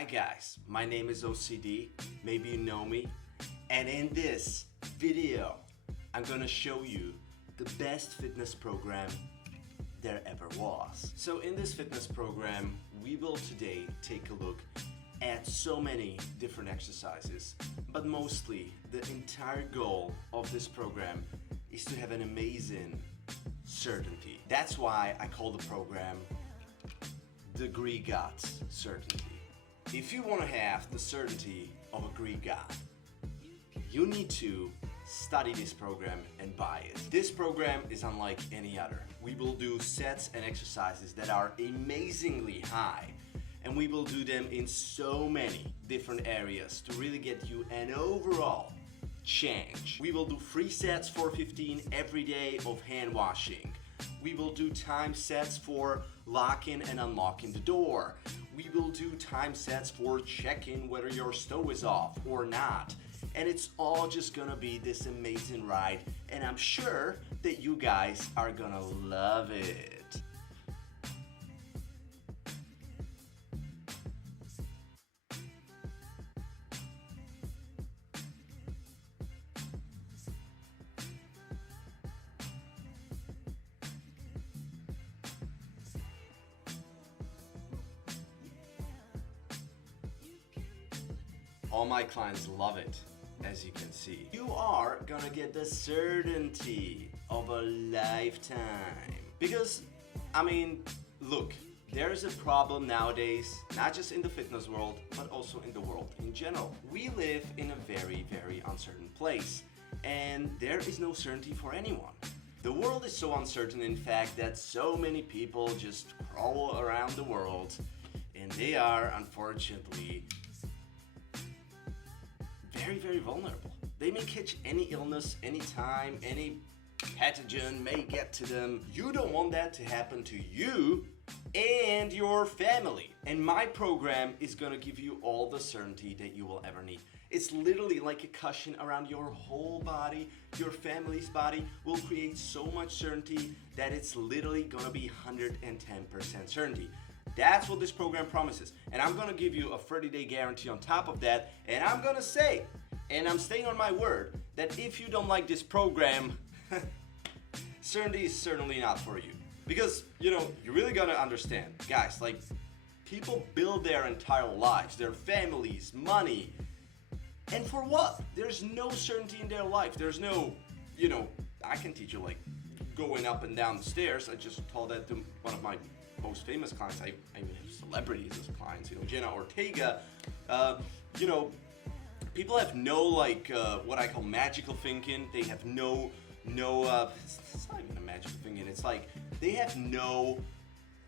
Hi guys, my name is OCD, maybe you know me, and in this video I'm gonna show you the best fitness program there ever was. So in this fitness program we will today take a look at so many different exercises, but mostly the entire goal of this program is to have an amazing certainty. That's why I call the program the Greek God's certainty. If you want to have the certainty of a Greek God, you need to study this program and buy it. This program is unlike any other. We will do sets and exercises that are amazingly high, and we will do them in so many different areas to really get you an overall change. We will do 3 sets for 15 every day of hand washing. We will do time sets for locking and unlocking the door. We will do time sets for checking whether your stove is off or not. And it's all just gonna be this amazing ride, and I'm sure that you guys are gonna love it. All my clients love it, as you can see. You are gonna get the certainty of a lifetime. Because, I mean, look, there's a problem nowadays, not just in the fitness world, but also in the world in general. We live in a very, very uncertain place, and there is no certainty for anyone. The world is so uncertain, in fact, that so many people just crawl around the world, and they are, unfortunately, very, very vulnerable. They may catch any illness, anytime, any pathogen may get to them. You don't want that to happen to you and your family. And my program is gonna give you all the certainty that you will ever need. It's literally like a cushion around your whole body. Your family's body will create so much certainty that it's literally gonna be 110% certainty. That's what this program promises. And I'm gonna give you a 30-day guarantee on top of that. And I'm gonna say, and I'm staying on my word, that if you don't like this program, certainty is certainly not for you. Because, you know, you're really gonna understand, guys, like, people build their entire lives, their families, money, and for what? There's no certainty in their life. There's no, you know, I can teach you, like, going up and down the stairs. I just told that to one of my most famous clients. I even have celebrities as clients, you know, Jenna Ortega. You know, people have no, like, what I call magical thinking. They have it's not even a magical thinking. It's like, they have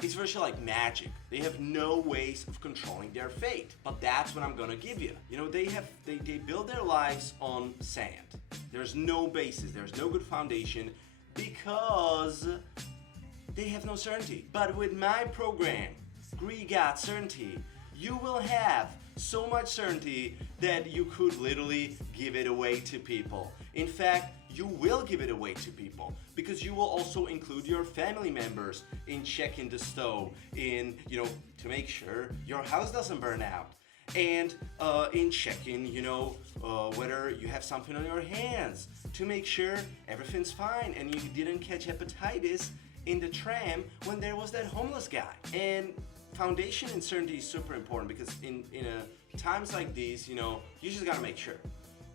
it's virtually like magic. They have no ways of controlling their fate. But that's what I'm gonna give you. You know, they build their lives on sand. There's no basis, there's no good foundation, because they have no certainty. But with my program, Greek God Certainty, you will have so much certainty that you could literally give it away to people. In fact, you will give it away to people, because you will also include your family members in checking the stove, in, you know, to make sure your house doesn't burn out, and in checking, you know, whether you have something on your hands, to make sure everything's fine and you didn't catch hepatitis in the tram when there was that homeless guy. And foundation and certainty is super important, because in times like these, you know, you just gotta make sure.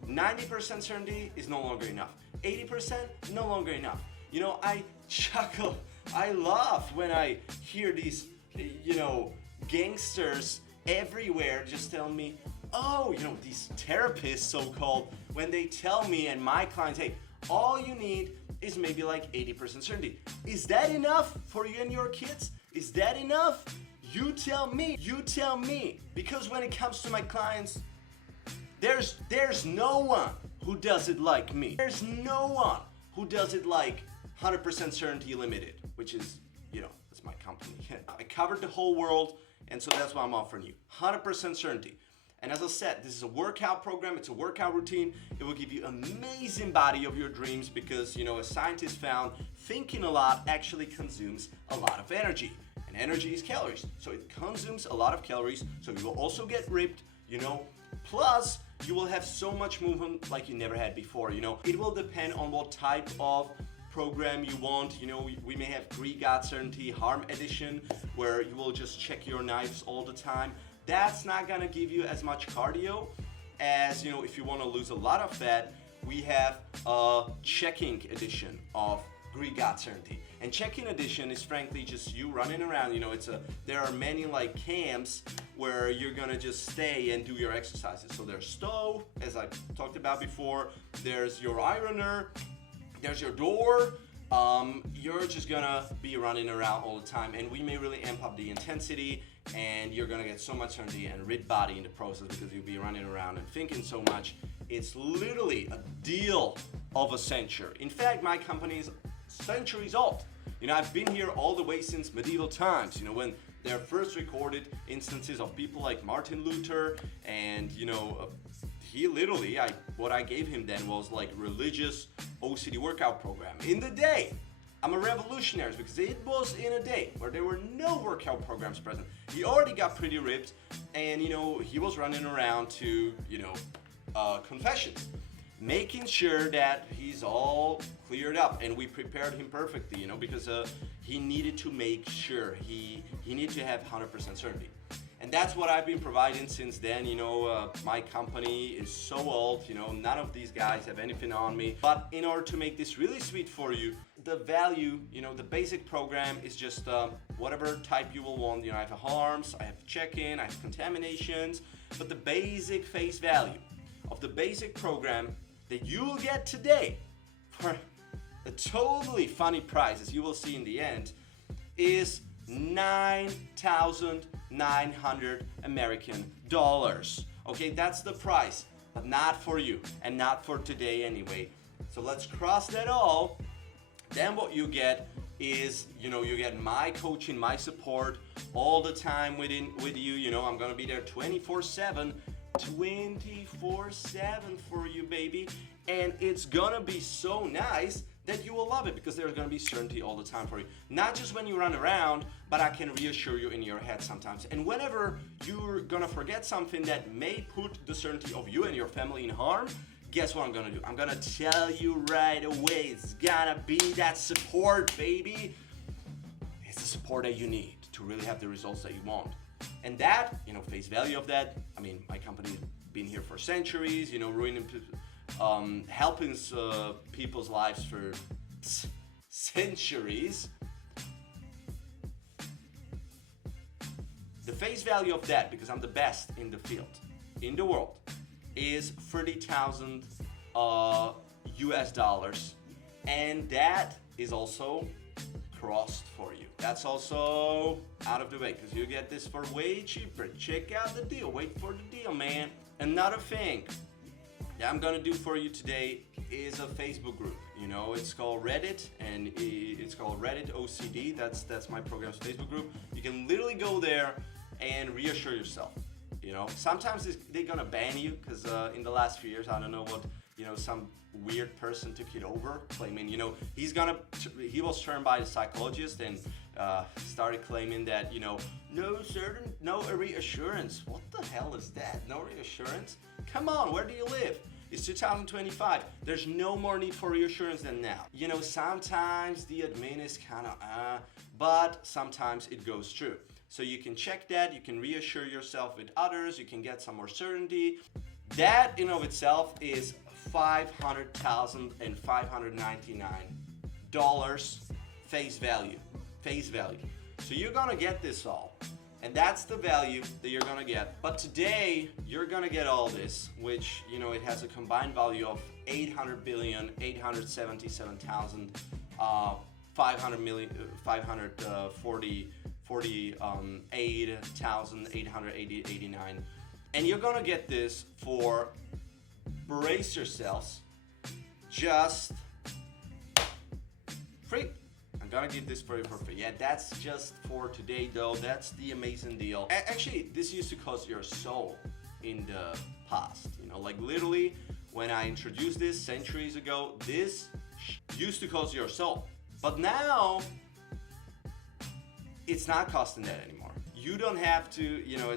90% certainty is no longer enough. 80% no longer enough. You know, I chuckle, I laugh when I hear these, you know, gangsters everywhere just tell me, oh, you know, these therapists, so-called, when they tell me and my clients, hey, all you need is maybe like 80% certainty. Is that enough for you and your kids? Is that enough? You tell me, because when it comes to my clients, there's no one who does it like me. There's no one who does it like 100% Certainty Limited, which is, you know, that's my company. I covered the whole world, and so that's what I'm offering you, 100% certainty. And as I said, this is a workout program, it's a workout routine. It will give you amazing body of your dreams because, a scientist found thinking a lot actually consumes a lot of energy. And energy is calories. So it consumes a lot of calories. So you will also get ripped, Plus, you will have so much movement like you never had before, It will depend on what type of program you want. We may have Greek God Certainty Harm Edition, where you will just check your knives all the time. That's not gonna give you as much cardio as, if you want to lose a lot of fat. We have a checking edition of Greek God Certainty. And checking edition is frankly just you running around. There are many like camps where you're gonna just stay and do your exercises. So there's stove, as I talked about before. There's your ironer. There's your door. You're just gonna be running around all the time, and we may really amp up the intensity, and you're gonna get so much energy and ripped body in the process because you'll be running around and thinking so much. It's literally a deal of a century. In fact, my company is centuries old. I've been here all the way since medieval times, when there first recorded instances of people like Martin Luther, and he literally, what I gave him then was like religious OCD workout program. In the day, I'm a revolutionary because it was in a day where there were no workout programs present. He already got pretty ripped, and he was running around to confessions, making sure that he's all cleared up, and we prepared him perfectly, because he needed to make sure he needed to have 100% certainty. And that's what I've been providing since then. My company is so old, none of these guys have anything on me. But in order to make this really sweet for you, the value, the basic program is just whatever type you will want. I have harms, I have check-in, I have contaminations, but the basic face value of the basic program that you will get today for a totally funny price, as you will see in the end, is $9,900 American dollars. Okay, that's the price, but not for you and not for today anyway. So let's cross that all. Then what you get is, you get my coaching, my support all the time with you. I'm gonna be there 24/7 for you, baby. And it's gonna be so nice that you will love it because there's gonna be certainty all the time for you. Not just when you run around, but I can reassure you in your head sometimes. And whenever you're gonna forget something that may put the certainty of you and your family in harm, guess what I'm gonna do? I'm gonna tell you right away. It's gonna be that support, baby. It's the support that you need to really have the results that you want. And that, face value of that, my company's been here for centuries, ruining helping people's lives for centuries. The face value of that, because I'm the best in the field, in the world, is 30,000 US dollars, and that is also crossed for you. That's also out of the way because you get this for way cheaper. Check out the deal. Wait for the deal, man. Another thing that I'm gonna do for you today is a Facebook group. It's called Reddit, and it's called Reddit OCD. That's my program's Facebook group. You can literally go there and reassure yourself. Sometimes they're gonna ban you because in the last few years, I don't know what, some weird person took it over, claiming, he was turned by the psychologist and started claiming that, no reassurance. What the hell is that? No reassurance? Come on, where do you live? It's 2025. There's no more need for reassurance than now. Sometimes the admin is kind of but sometimes it goes through. So you can check that, you can reassure yourself with others, you can get some more certainty. That in of itself is $500,599 face value. So you're gonna get this all, and that's the value that you're gonna get. But today you're gonna get all this, which it has a combined value of 808,889, and you're gonna get this for, brace yourselves, just free. I'm gonna give this for you for free. Yeah, that's just for today though. That's the amazing deal. Actually, this used to cost your soul in the past. You know, like literally when I introduced this centuries ago, this used to cost your soul. But now it's not costing that anymore. You don't have to, you know,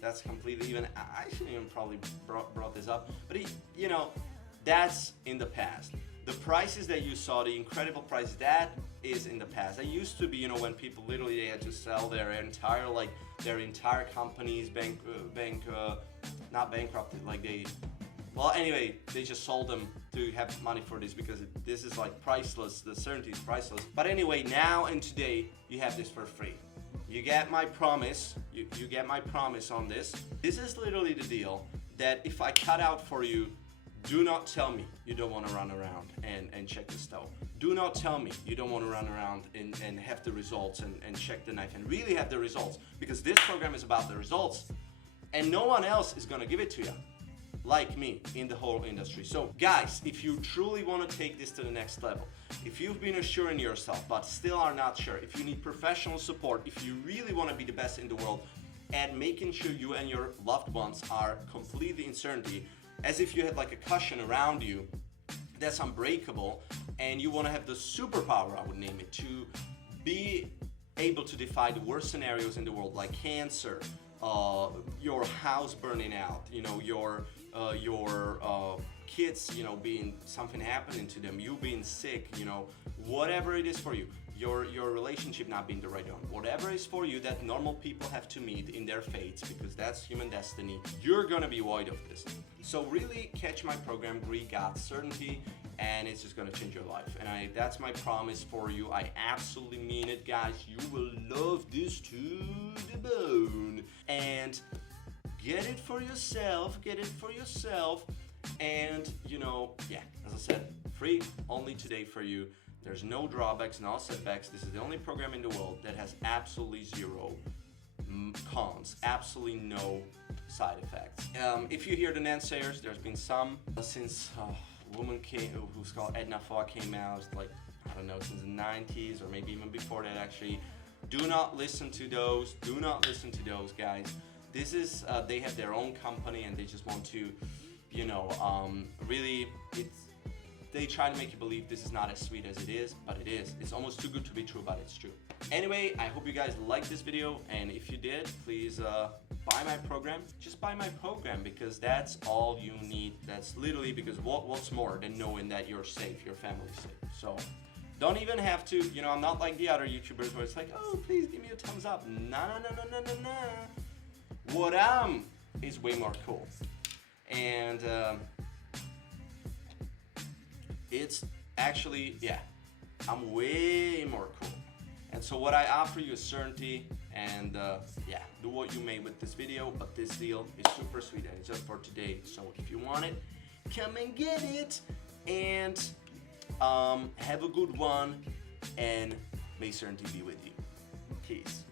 that's completely even, I shouldn't even probably brought this up, but you know, that's in the past. The prices that you saw, the incredible price, that is in the past. That used to be, you know, when people literally they had to sell their entire companies, not bankrupted, like well, anyway, they just sold them to have money for this because this is like priceless. The certainty is priceless. But anyway, now and today, you have this for free. You get my promise. You get my promise on this. This is literally the deal that if I cut out for you, do not tell me you don't want to run around and check the stove. Do not tell me you don't want to run around and have the results and check the knife and really have the results, because this program is about the results and no one else is going to give it to you like me in the whole industry. So guys, if you truly want to take this to the next level, if you've been assuring yourself but still are not sure, if you need professional support, if you really want to be the best in the world at making sure you and your loved ones are completely in certainty, as if you had like a cushion around you that's unbreakable, and you want to have the superpower, I would name it, to be able to defy the worst scenarios in the world, like cancer, your house burning out, you know, your kids, you know, being something happening to them, you being sick, you know, whatever it is for you, your relationship not being the right one, whatever is for you that normal people have to meet in their fates, because that's human destiny, you're gonna be void of this. So really catch my program, Greek God Certainty, and it's just gonna change your life. And that's my promise for you. I absolutely mean it, guys. You will love this to the bone. And get it for yourself, and you know, yeah, as I said, free only today for you. There's no drawbacks, no setbacks. This is the only program in the world that has absolutely zero cons, absolutely no side effects. If you hear the naysayers, there's been some since a woman who's called Edna Fogg came out, like, I don't know, since the 90s or maybe even before that actually. Do not listen to those. Do not listen to those guys. This is, they have their own company and they just want to, you know, really, they try to make you believe this is not as sweet as it is, but it is. It's almost too good to be true, but it's true. Anyway, I hope you guys liked this video, and if you did, please buy my program. Just buy my program, because that's all you need. That's literally, because what's more than knowing that you're safe, your family's safe. So don't even have to, you know, I'm not like the other YouTubers where it's like, oh, please give me a thumbs up. No. What is way more cool. And it's actually, yeah, I'm way more cool. And so what I offer you is certainty, and yeah, do what you may with this video, but this deal is super sweet and it's just for today. So if you want it, come and get it, and have a good one, and may certainty be with you. Peace.